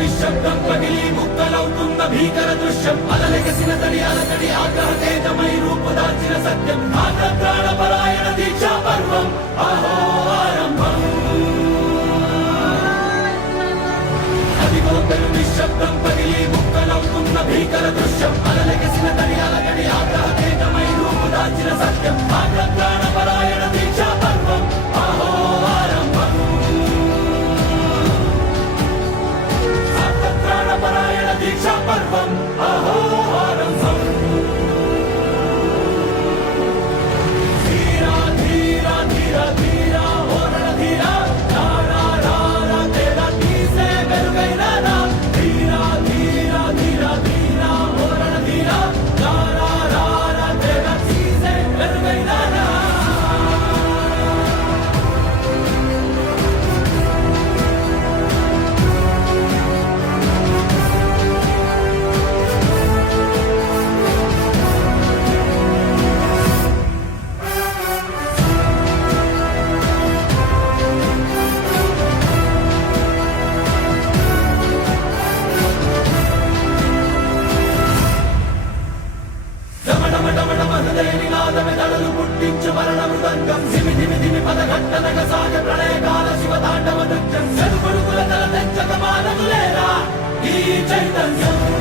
నిశ్శబ్దం పగిలి ముక్కలవుతున్న భీకర దృశ్యం అలలెగసిన తడి అలకడి ఆగ్రహ తేజమై రూపుదాల్చిన సత్యం ఆగ్రహ పరాయణ దీక్షా పర్వం అహో ఆరంభం అదిగో పెను నిశ్శబ్దం పగిలి ముక్కలవుతున్న భీకర దృశ్యం అలలెగసిన తడి అలకడి ఆగ్రహ తేజమై రూపుదాల్చిన సత్యం ఆగ్రహ పరాయణ దీక్షా పర్వం అహో ఆరంభం పరాయణ దీక్షా పర్వం అహో ఆరంభం ధీరా ధీరా ధీరా ధీరా ఓరణ ధీరా రారా రారా తేరా తీసే వెలుగైనా ధీరా ధీరా ధీరా ధీరా ఓరణ ధీరా రారా రారా తేరా తీసే వెలుగైనా పుట్టించు మరణ మృదంగం ధిమి ధిమి ధిమి పదఘట్టనగ సాగ ప్రళయకాల శివ తాండవ నృత్యం చెరుకొడుకుల తల తెంచక మానవులేరా ఈ చైతన్యం